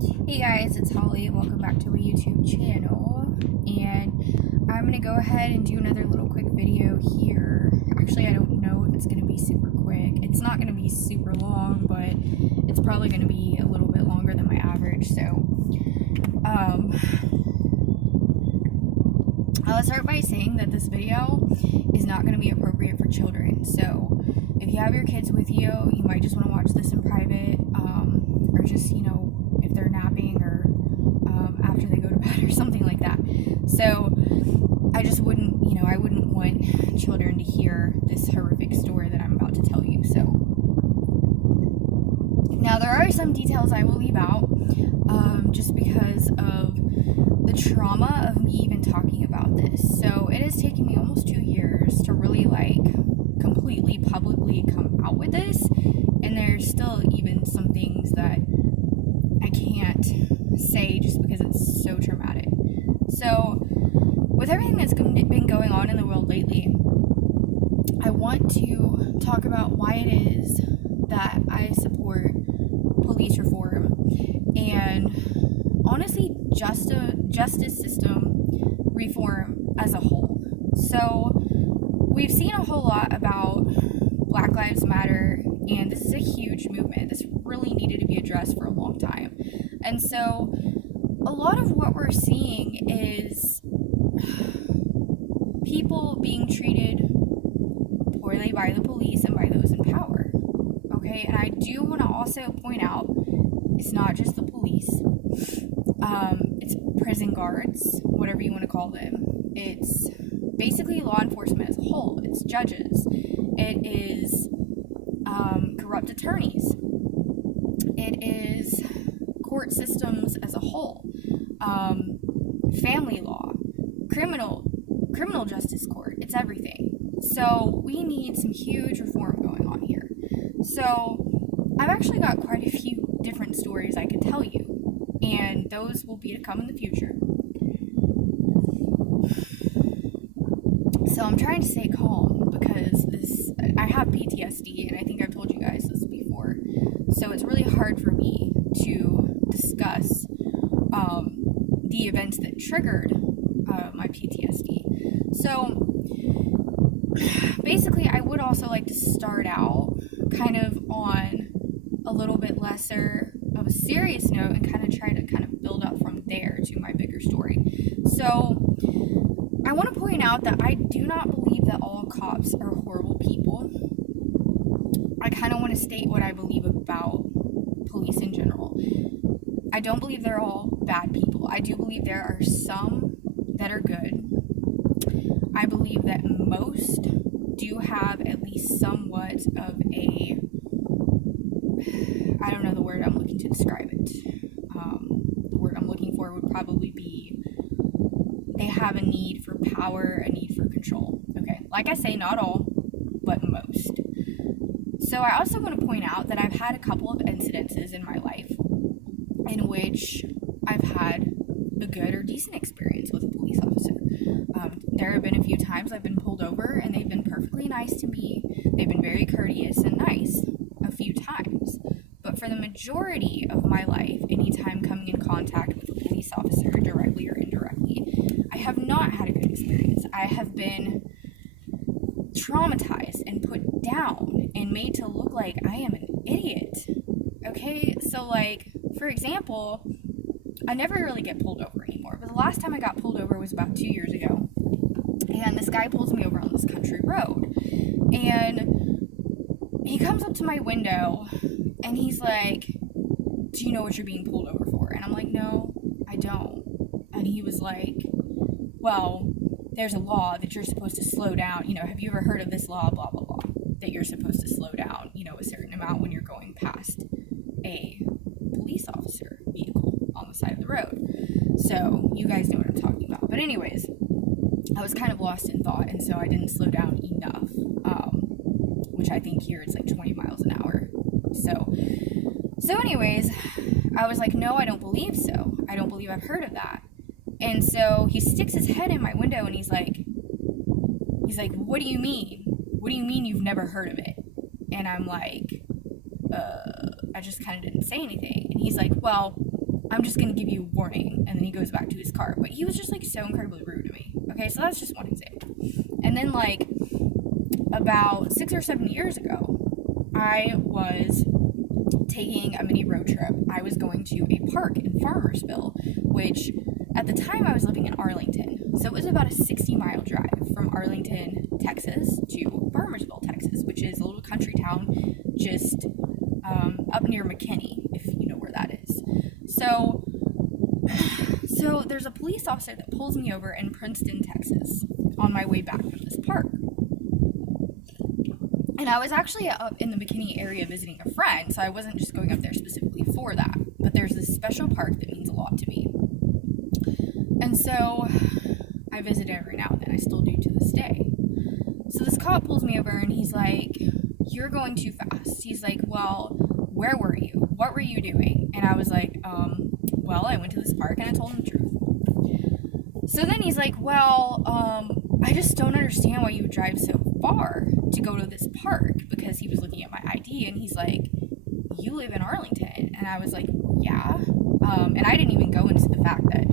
Hey guys, it's Holly. Welcome back to a YouTube channel. And I'm going to go ahead and do another little quick video here. Actually, I don't know if it's going to be super quick. It's not going to be super long, but it's probably going to be a little bit longer than my average. So, I'll start by saying that this video is not going to be appropriate for children. So, if you have your kids with you, you might just want to watch this in private, or just, if they're napping or after they go to bed or something like that. So I just wouldn't, I wouldn't want children to hear this horrific story that I'm about to tell you. So now there are some details I will leave out just because of the trauma of me even talking about this. So it has taken me almost 2 years to really completely publicly come out with this, and there's still even some things that I can't say just because it's so traumatic. So, with everything that's been going on in the world lately, I want to talk about why it is that I support police reform and honestly justice system reform as a whole. So, we've seen a whole lot about Black Lives Matter, and this is a huge movement. This really needed to be addressed for a long time. And so a lot of what we're seeing is people being treated poorly by the police and by those in power. Okay, and I do want to also point out it's not just the police. It's prison guards, whatever you want to call them. It's basically law enforcement as a whole. It's judges. It is corrupt attorneys. It is court systems as a whole, family law, criminal justice court. It's everything. So we need some huge reform going on here. So I've actually got quite a few different stories I could tell you, and those will be to come in the future. So I'm trying to stay calm because I have PTSD, and I think I've told you guys this before. So it's really hard for me to discuss the events that triggered my PTSD. So basically, I would also like to start out kind of on a little bit lesser of a serious note and kind of try to build up from there to my bigger story. So I want to point out that I do not believe that all cops are horrible people. I kind of want to state what I believe about police in general. I don't believe they're all bad people. I do believe there are some that are good. I believe that most do have at least somewhat of I don't know the word I'm looking to describe it. The word I'm looking for would probably be they have a need for power, a need for control. Okay, like I say, not all, but most. So I also want to point out that I've had a couple of incidences in my life in which I've had a good or decent experience with a police officer. There have been a few times I've been pulled over and they've been perfectly nice to me. They've been very courteous and nice a few times. But for the majority of my life, anytime coming in contact with a police officer, directly or indirectly, I have not had a good experience. I have been traumatized and put down and made to look like I am an idiot. Okay, so for example, I never really get pulled over anymore, but the last time I got pulled over was about 2 years ago, and this guy pulls me over on this country road, and he comes up to my window, and he's like, "Do you know what you're being pulled over for?" And I'm like, "No, I don't." And he was like, "Well, there's a law that you're supposed to slow down. Have you ever heard of this law, blah, blah, blah, that you're supposed to slow down, a certain amount when you're going past a police officer vehicle on the side of the road." So you guys know what I'm talking about. But anyways, I was kind of lost in thought, and so I didn't slow down enough, which I think here it's 20 miles an hour. So anyways, I was like, "No, I don't believe so. I don't believe I've heard of that." And so he sticks his head in my window and he's like, "What do you mean? What do you mean you've never heard of it?" And I'm like, I just kind of didn't say anything. And he's like, "Well, I'm just gonna give you a warning. And then he goes back to his car. But he was just like so incredibly rude to me. Okay, so that's just one example. And then like about 6 or 7 years ago, I was taking a mini road trip. I was going to a park in Farmersville, which at the time I was living in Arlington. So it was about a 60-mile drive from Arlington, Texas to Farmersville, Texas, which is a little country town just up near McKinney, if you know where that is. So there's a police officer that pulls me over in Princeton, Texas on my way back from this park. And I was actually up in the McKinney area visiting a friend, so I wasn't just going up there specifically for that. But there's this special park that means a lot to me. And so I visit it every now and then. I still do to this day. So this cop pulls me over and he's like, "You're going too fast." He's like, "Well, where were you? What were you doing?" And I was like, well, I went to this park, and I told him the truth. So then he's like, "Well, I just don't understand why you would drive so far to go to this park," because he was looking at my ID, and he's like, "You live in Arlington." And I was like, "Yeah." And I didn't even go into the fact that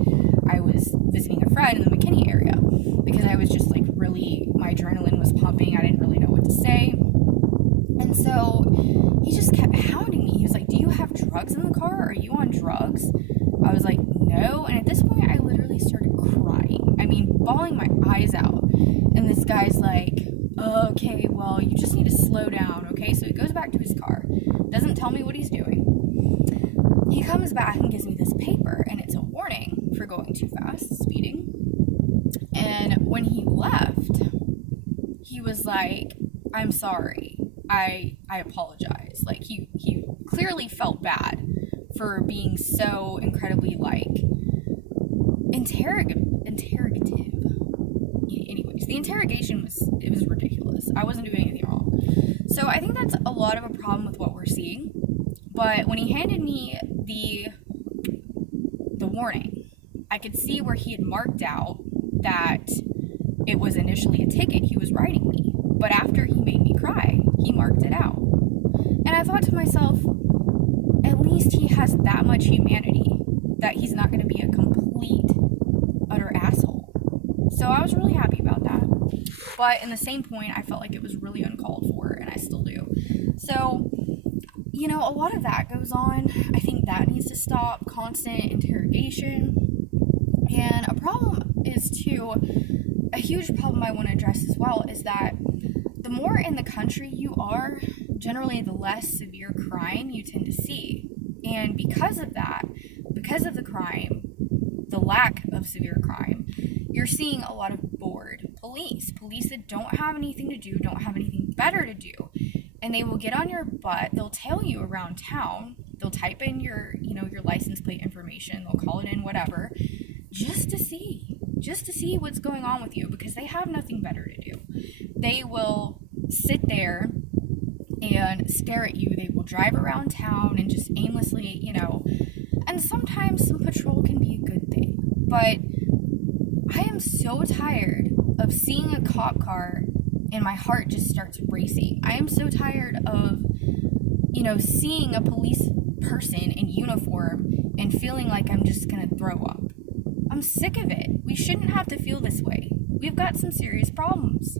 I was visiting a friend in the McKinney area, because I was just like really, my adrenaline was pumping. I didn't really know what to say. And so he just kept hounding me. He was like, "Do you have drugs in the car? Are you on drugs?" I was like, "No." And at this point, I literally started crying. I mean, bawling my eyes out. And this guy's like, "Okay, well, you just need to slow down, okay?" So he goes back to his car, doesn't tell me what he's doing. He comes back and gives me this paper, and it's a warning for going too fast, speeding. And when he left, he was like, "I'm sorry. I apologize." Like, he clearly felt bad for being so incredibly, like, interrogative. Anyways, the interrogation was ridiculous. I wasn't doing anything wrong. So I think that's a lot of a problem with what we're seeing. But when he handed me the warning, I could see where he had marked out that it was initially a ticket he was writing me. But after he made me cry, he marked it out. And I thought to myself, at least he has that much humanity that he's not going to be a complete, utter asshole. So I was really happy about that. But in the same point, I felt like it was really uncalled for, and I still do. So, you know, a lot of that goes on. I think that needs to stop. Constant interrogation. And a problem is, too, a huge problem I want to address as well is that the more in the country you are, generally the less severe crime you tend to see. And because of that, because of the crime, the lack of severe crime, you're seeing a lot of bored police that don't have anything to do, don't have anything better to do. And they will get on your butt, they'll tail you around town, they'll type in your license plate information, they'll call it in, whatever, just to see what's going on with you, because they have nothing better to do. They will sit there and stare at you. They will drive around town and just aimlessly, and sometimes some patrol can be a good thing. But I am so tired of seeing a cop car and my heart just starts racing. I am so tired of, seeing a police person in uniform and feeling like I'm just gonna throw up. I'm sick of it. We shouldn't have to feel this way. We've got some serious problems.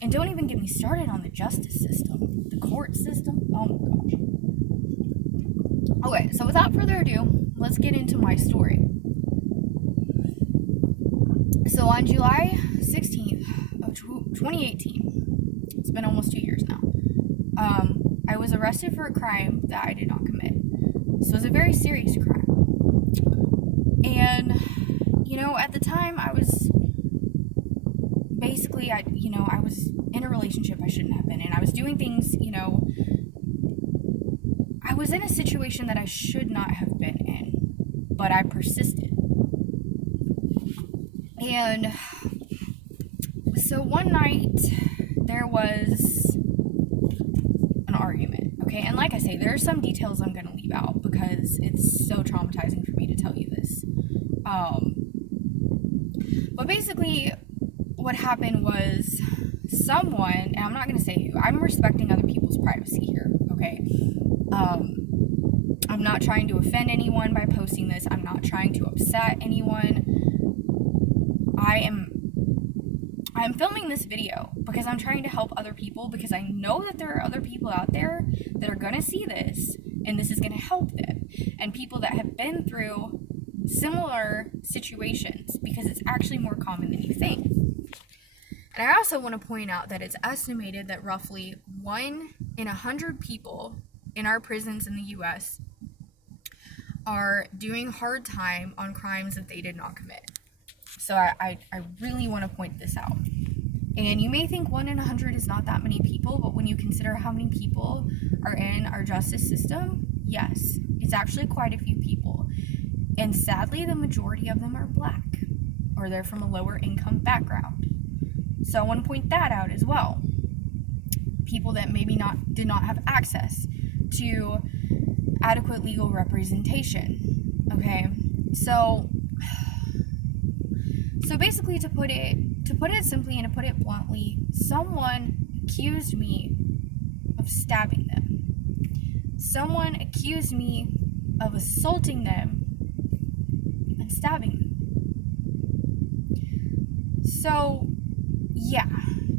And don't even get me started on the justice system, the court system. Oh my gosh. Okay, so without further ado, let's get into my story. So on July 16th of 2018, it's been almost 2 years now, I was arrested for a crime that I did not commit. So it was a very serious crime. And, at the time I was basically, I was in a relationship I shouldn't have been in. I was doing things, I was in a situation that I should not have been in, but I persisted. And so one night there was an argument, okay? And like I say, there are some details I'm going to leave out because it's so traumatizing for me to tell you this. But basically what happened was someone, and I'm not going to say who, I'm respecting other people's privacy here, okay? I'm not trying to offend anyone by posting this. I'm not trying to upset anyone. I'm filming this video because I'm trying to help other people, because I know that there are other people out there that are going to see this and this is going to help them, and people that have been through similar situations, because it's actually more common than you think. And I also want to point out that it's estimated that roughly 1 in 100 people in our prisons in the US are doing hard time on crimes that they did not commit. So I really want to point this out. And you may think 1 in 100 is not that many people, but when you consider how many people are in our justice system, yes, it's actually quite a few people. And sadly, the majority of them are Black, or they're from a lower income background. So I want to point that out as well. People that maybe did not have access to adequate legal representation. Okay, so basically, to put it simply and to put it bluntly, someone accused me of stabbing them. Someone accused me of assaulting them and stabbing them. So yeah,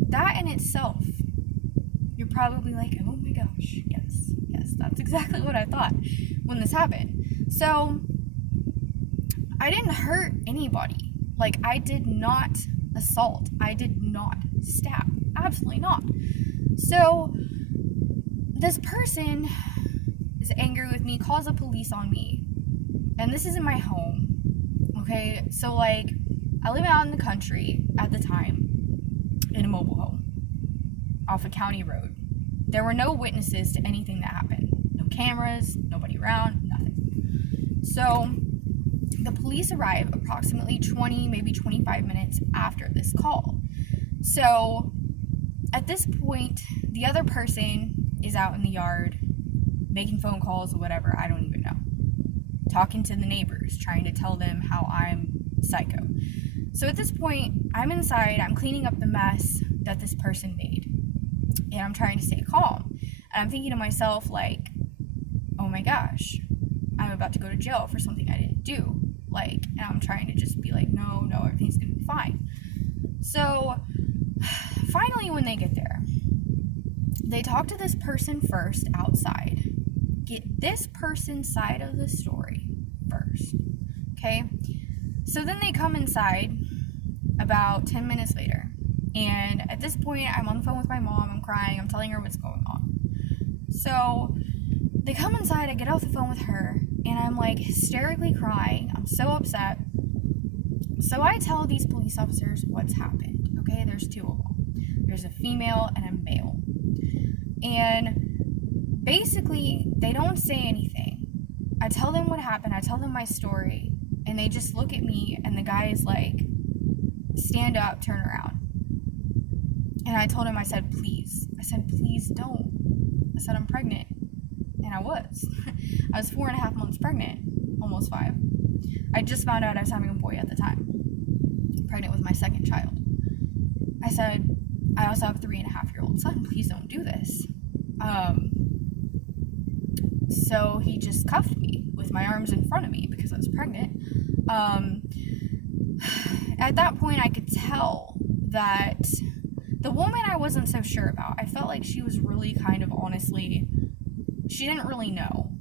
that in itself, you're probably like, oh my gosh, yes, that's exactly what I thought when this happened. So I didn't hurt anybody. Like, I did not assault. I did not stab. Absolutely not. So this person is angry with me, calls the police on me, and this is in my home. Okay, so like, I live out in the country at the time in a mobile home off a county road. There were no witnesses to anything that happened. No cameras, nobody around, nothing. So the police arrive approximately 20, maybe 25 minutes after this call. So at this point, the other person is out in the yard making phone calls or whatever, I don't even know. Talking to the neighbors, trying to tell them how I'm psycho. So at this point, I'm inside, I'm cleaning up the mess that this person made. And I'm trying to stay calm. And I'm thinking to myself, like, oh my gosh, I'm about to go to jail for something I didn't do. Like, and I'm trying to just be like, no, everything's gonna be fine. So finally, when they get there, they talk to this person first outside. Get this person's side of the story first. Okay? So then they come inside about 10 minutes later. And at this point, I'm on the phone with my mom, I'm crying, I'm telling her what's going on. So they come inside, I get off the phone with her, and I'm like hysterically crying. I'm so upset. So I tell these police officers what's happened. Okay, there's 2 of them. There's a female and a male. And basically, they don't say anything. I tell them what happened, I tell them my story, and they just look at me, and the guy is like, stand up, turn around. And I told him, I said, please don't. I said, I'm pregnant. And I was. I was 4.5 months pregnant, almost 5. I just found out I was having a boy at the time. Pregnant with my second child. I said, I also have a 3.5-year-old son. Please don't do this. So he just cuffed me with my arms in front of me because I was pregnant. At that point, I could tell that the woman I wasn't so sure about. I felt like she was really kind of honestly, she didn't really know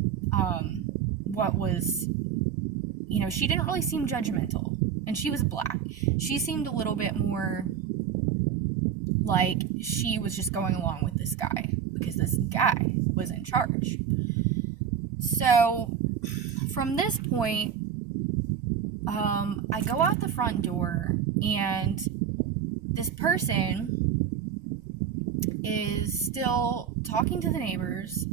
what was, she didn't really seem judgmental. And she was Black. She seemed a little bit more like she was just going along with this guy because this guy was in charge. So from this point, I go out the front door, and this person is still talking to the neighbors,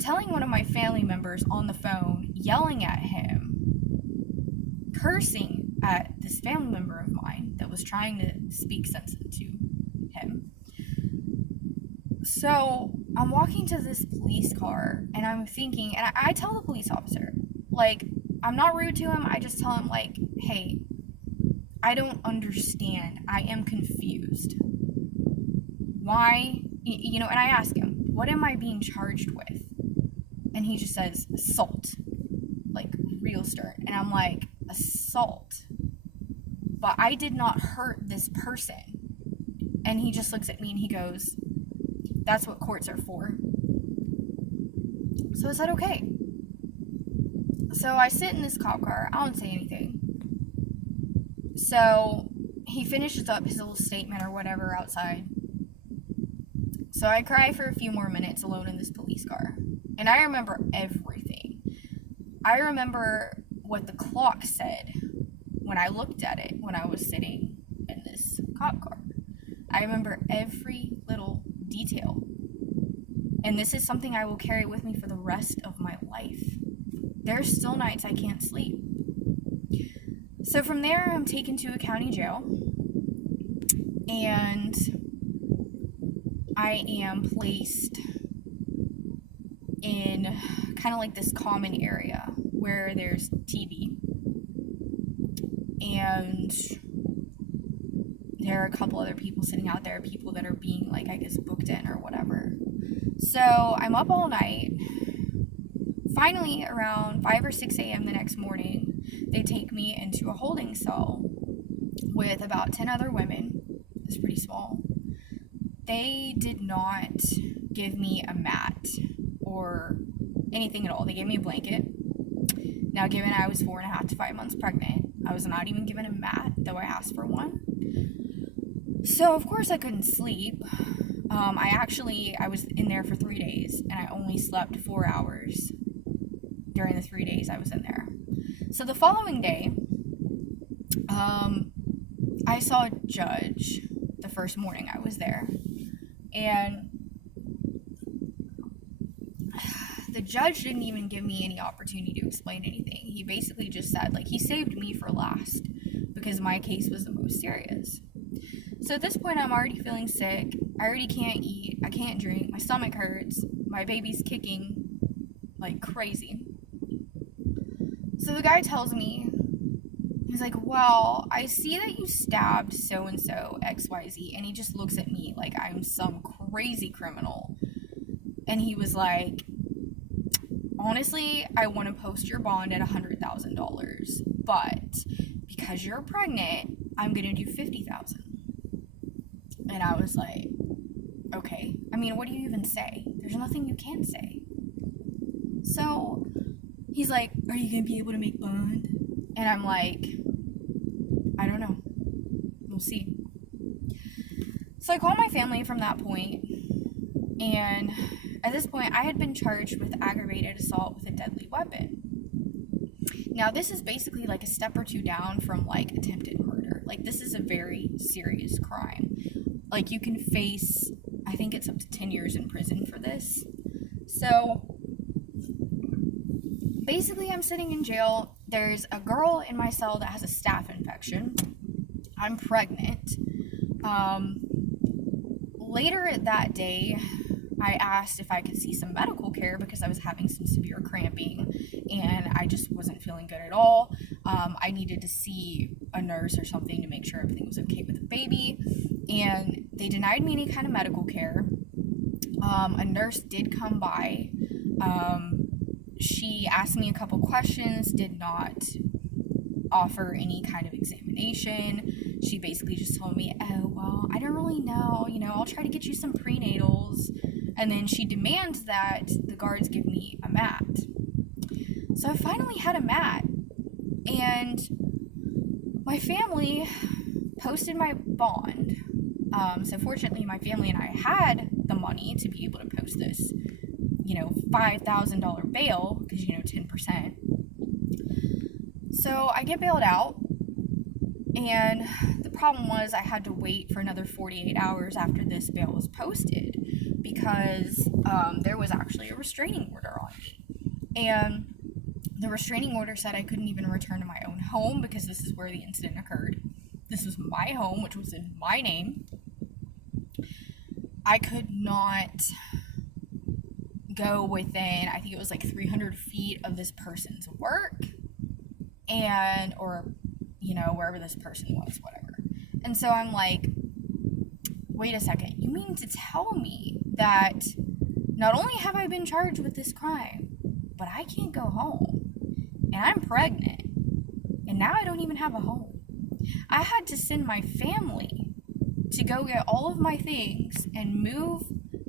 telling one of my family members on the phone, yelling at him, cursing at this family member of mine that was trying to speak sense into him. So I'm walking to this police car, and I'm thinking, and I tell the police officer, like, I'm not rude to him, I just tell him, like, hey, I don't understand, I am confused. Why, and I ask him, what am I being charged with? And he just says, assault. Like, real stern. And I'm like, assault? But I did not hurt this person. And he just looks at me and he goes, that's what courts are for. So I said, okay. So I sit in this cop car. I don't say anything. So he finishes up his little statement or whatever outside. So I cry for a few more minutes alone in this police car. And I remember everything. I remember what the clock said when I looked at it when I was sitting in this cop car. I remember every little detail. And this is something I will carry with me for the rest of my life. There's still nights I can't sleep. So from there, I'm taken to a county jail. And I am placed in kind of like this common area where there's TV. And there are a couple other people sitting out there, people that are being, like, I guess, booked in or whatever. So I'm up all night. Finally, around 5 or 6 a.m. the next morning, they take me into a holding cell with about 10 other women. It's pretty small. They did not give me a mat or anything at all. They gave me a blanket. Now, given I was 4.5 to 5 months pregnant, I was not even given a mat, though I asked for one. So, of course, I couldn't sleep. I was in there for 3 days, and I only slept 4 hours during the 3 days I was in there. So the following day, I saw a judge the first morning I was there. And the judge didn't even give me any opportunity to explain anything. He basically just said, like, he saved me for last because my case was the most serious. So at this point, I'm already feeling sick. I already can't eat. I can't drink. My stomach hurts. My baby's kicking like crazy. So the guy tells me, he's like, well, I see that you stabbed so-and-so XYZ. And he just looks at me like I'm some crazy criminal. And he was like, honestly, I want to post your bond at $100,000. But because you're pregnant, I'm going to do $50,000. And I was like, okay. I mean, what do you even say? There's nothing you can say. So he's like, are you going to be able to make bond? And I'm like, I don't know. We'll see. So I called my family from that point. And at this point, I had been charged with aggravated assault with a deadly weapon. Now, this is basically like a step or two down from, like, attempted murder. Like, this is a very serious crime. Like, you can face, I think it's up to 10 years in prison for this. So, basically, I'm sitting in jail. There's a girl in my cell that has a staph infection. I'm pregnant. Later that day, I asked if I could see some medical care because I was having some severe cramping and I just wasn't feeling good at all. I needed to see a nurse or something to make sure everything was okay with the baby, and they denied me any kind of medical care. A nurse did come by. She asked me a couple questions, did not offer any kind of examination. She basically just told me, oh, well, I don't really know, I'll try to get you some prenatals. And then she demands that the guards give me a mat. So I finally had a mat, and my family posted my bond. So fortunately, my family and I had the money to be able to post this, $5,000 bail, because, 10%. So I get bailed out, and the problem was I had to wait for another 48 hours after this bail was posted, because there was actually a restraining order on me. And the restraining order said I couldn't even return to my own home because this is where the incident occurred. This was my home, which was in my name. I could not go within, I think it was like 300 feet of this person's work, or wherever this person was, whatever. And so I'm like, wait a second, you mean to tell me that not only have I been charged with this crime, but I can't go home. And I'm pregnant. And now I don't even have a home. I had to send my family to go get all of my things and move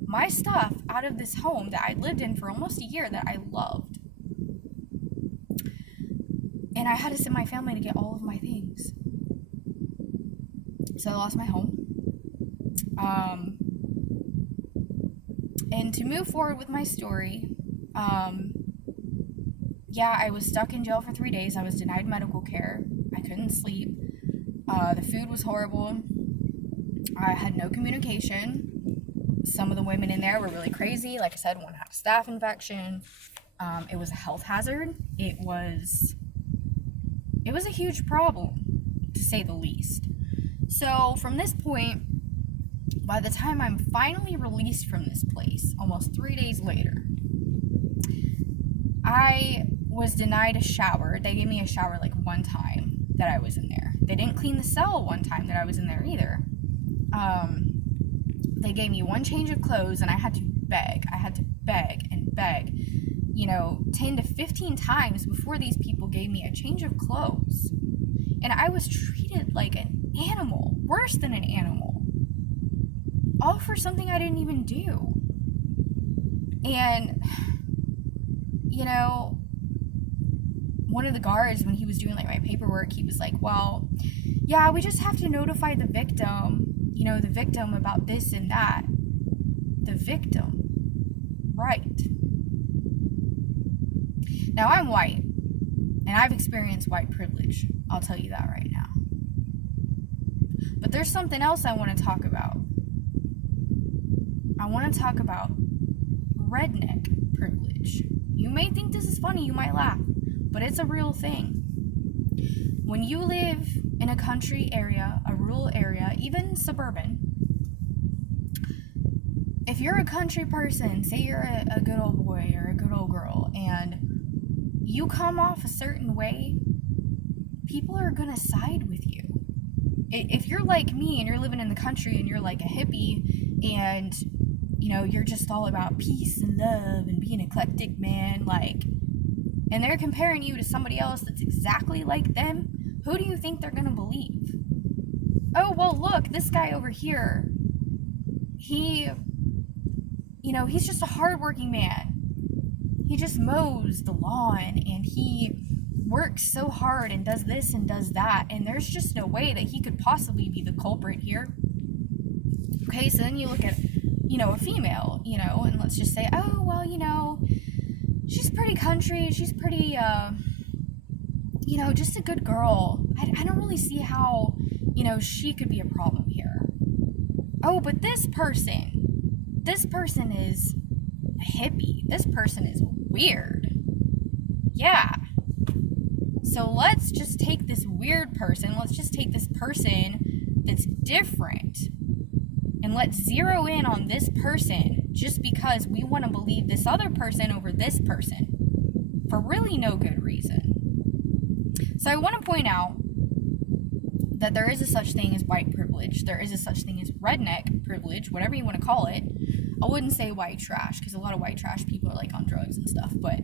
my stuff out of this home that I lived in for almost a year that I loved. And I had to send my family to get all of my things. So I lost my home. And to move forward with my story, yeah, I was stuck in jail for 3 days. I was denied medical care. I couldn't sleep. The food was horrible. I had no communication. Some of the women in there were really crazy. Like I said, one had a staph infection. It was a health hazard. It was a huge problem, to say the least. So from this point, by the time I'm finally released from this place, almost 3 days later, I was denied a shower. They gave me a shower like one time that I was in there. They didn't clean the cell one time that I was in there either. They gave me one change of clothes, and I had to beg. I had to beg and beg, 10 to 15 times before these people gave me a change of clothes. And I was treated like an animal, worse than an animal, all for something I didn't even do. And, one of the guards, when he was doing like my paperwork, he was like, well, yeah, we just have to notify the victim, the victim about this and that. The victim. Right. Now, I'm white, and I've experienced white privilege. I'll tell you that right now. But there's something else I want to talk about. I want to talk about redneck privilege. You may think this is funny, you might laugh, but it's a real thing. When you live in a country area, a rural area, even suburban, if you're a country person, say you're a good old boy or a good old girl, and you come off a certain way, people are gonna side with you. If you're like me and you're living in the country and you're like a hippie and you're just all about peace and love and being eclectic, man, and they're comparing you to somebody else that's exactly like them, who do you think they're gonna believe? Oh, well, look, this guy over here, he's just a hardworking man. He just mows the lawn and he works so hard and does this and does that, and there's just no way that he could possibly be the culprit here. Okay, so then you look at, a female, and let's just say, oh, well, she's pretty country, she's pretty, just a good girl. I don't really see how, she could be a problem here. Oh, but this person is a hippie. This person is weird. Yeah. So let's just take this weird person, let's just take this person that's different, and let's zero in on this person just because we want to believe this other person over this person for really no good reason. So I want to point out that there is a such thing as white privilege. There is a such thing as redneck privilege, whatever you want to call it. I wouldn't say white trash because a lot of white trash people are like on drugs and stuff, but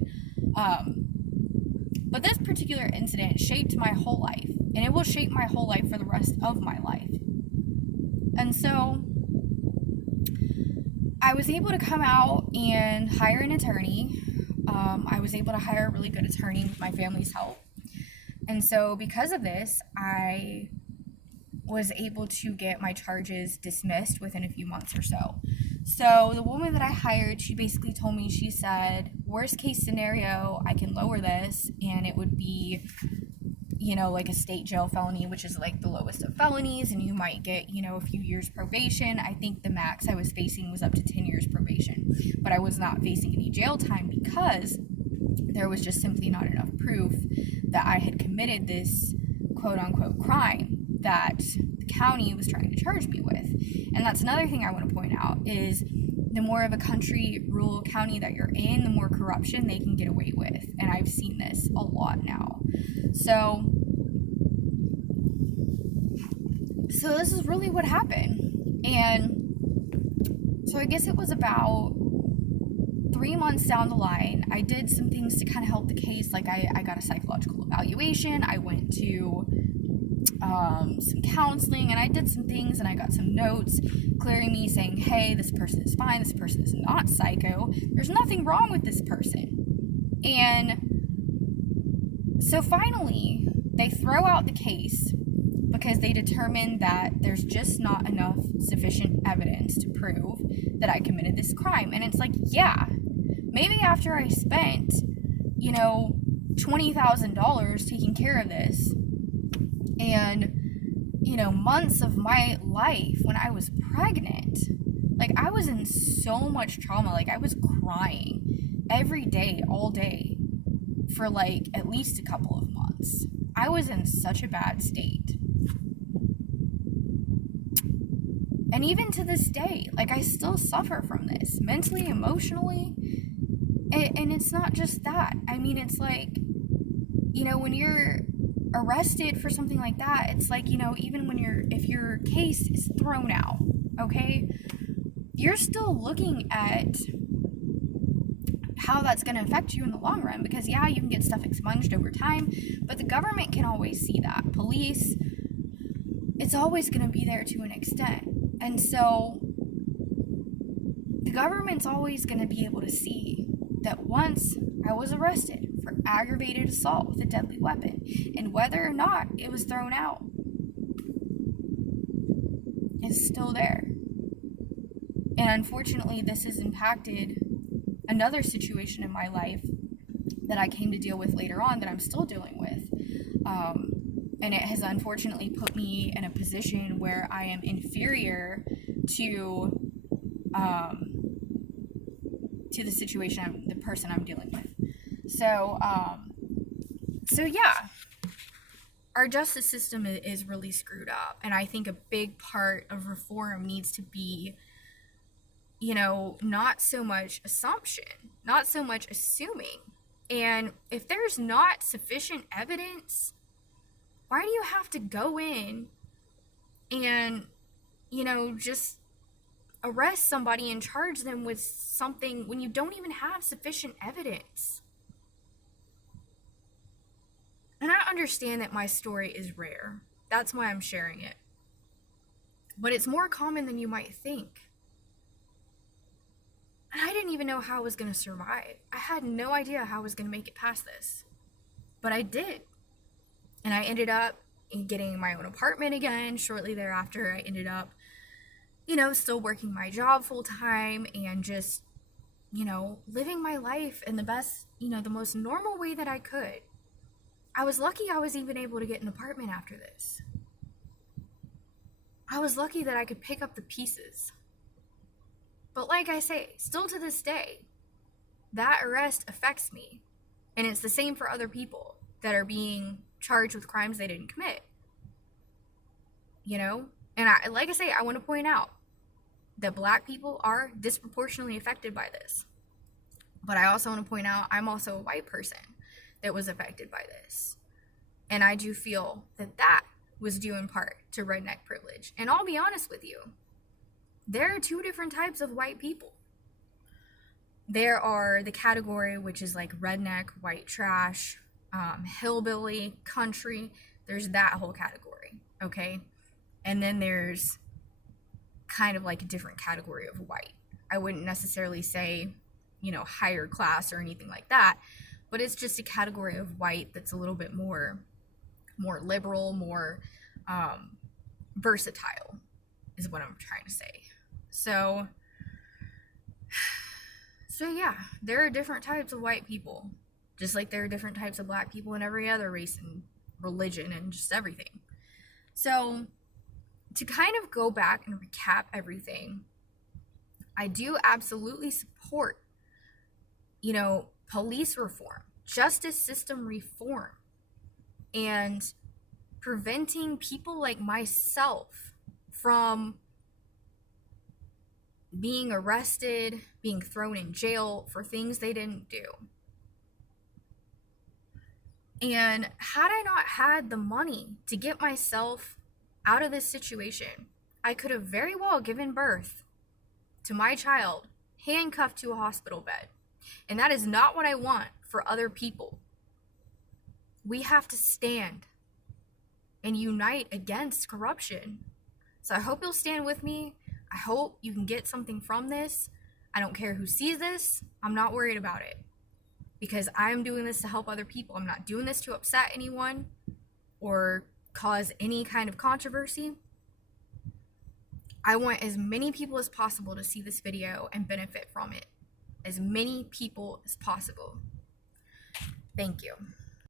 this particular incident shaped my whole life, and it will shape my whole life for the rest of my life. And so I was able to come out and hire an attorney. I was able to hire a really good attorney with my family's help. And so because of this, I was able to get my charges dismissed within a few months or so. So the woman that I hired, she basically told me, she said, worst case scenario, I can lower this and it would be, like a state jail felony, which is like the lowest of felonies, and you might get, a few years probation. I think the max I was facing was up to 10 years probation, but I was not facing any jail time because there was just simply not enough proof that I had committed this quote-unquote crime that the county was trying to charge me with. And that's another thing I want to point out is the more of a country, rural county that you're in, the more corruption they can get away with. And I've seen this a lot now. So this is really what happened. And so I guess it was about 3 months down the line, I did some things to kind of help the case. Like I got a psychological evaluation. I went to some counseling, and I did some things, and I got some notes clearing me saying, hey, this person is fine. This person is not psycho. There's nothing wrong with this person. And so finally, they throw out the case because they determined that there's just not enough sufficient evidence to prove that I committed this crime. And it's like, yeah, maybe after I spent, $20,000 taking care of this, and, months of my life when I was pregnant, like, I was in so much trauma. Like, I was crying every day, all day, for, like, at least a couple of months. I was in such a bad state. And even to this day, like, I still suffer from this, mentally, emotionally. And it's not just that. I mean, it's like, when you're arrested for something like that, it's like, even if your case is thrown out, okay, you're still looking at how that's going to affect you in the long run, because yeah, you can get stuff expunged over time, but the government can always see that. Police, it's always going to be there to an extent. And so the government's always going to be able to see that once I was arrested for aggravated assault with a deadly weapon, and whether or not it was thrown out, it's still there. And unfortunately, this has impacted another situation in my life that I came to deal with later on, that I'm still dealing with. And it has unfortunately put me in a position where I am inferior to the situation, the person I'm dealing with. So yeah, our justice system is really screwed up. And I think a big part of reform needs to be, not so much assumption, not so much assuming. And if there's not sufficient evidence, why do you have to go in and, just arrest somebody and charge them with something when you don't even have sufficient evidence? And I understand that my story is rare. That's why I'm sharing it. But it's more common than you might think. And I didn't even know how I was going to survive. I had no idea how I was going to make it past this. But I did. And I ended up getting my own apartment again. Shortly thereafter, I ended up, still working my job full time and just, living my life in the best, the most normal way that I could. I was lucky I was even able to get an apartment after this. I was lucky that I could pick up the pieces. But like I say, still to this day, that arrest affects me. And it's the same for other people that are being charged with crimes they didn't commit. And like I say, I want to point out that Black people are disproportionately affected by this. But I also want to point out I'm also a white person that was affected by this. And I do feel that was due in part to redneck privilege. And I'll be honest with you, there are two different types of white people. There are the category which is like redneck, white trash, hillbilly, country. There's that whole category, okay? And then there's kind of like a different category of white. I wouldn't necessarily say, higher class or anything like that, but it's just a category of white that's a little bit more liberal, more versatile, is what I'm trying to say. So yeah, there are different types of white people, just like there are different types of Black people in every other race and religion and just everything. So to kind of go back and recap everything, I do absolutely support, police reform, justice system reform, and preventing people like myself from being arrested, being thrown in jail for things they didn't do. And had I not had the money to get myself out of this situation, I could have very well given birth to my child handcuffed to a hospital bed. And that is not what I want for other people. We have to stand and unite against corruption. So I hope you'll stand with me. I hope you can get something from this. I don't care who sees this. I'm not worried about it, because I'm doing this to help other people. I'm not doing this to upset anyone or cause any kind of controversy. I want as many people as possible to see this video and benefit from it. As many people as possible. Thank you.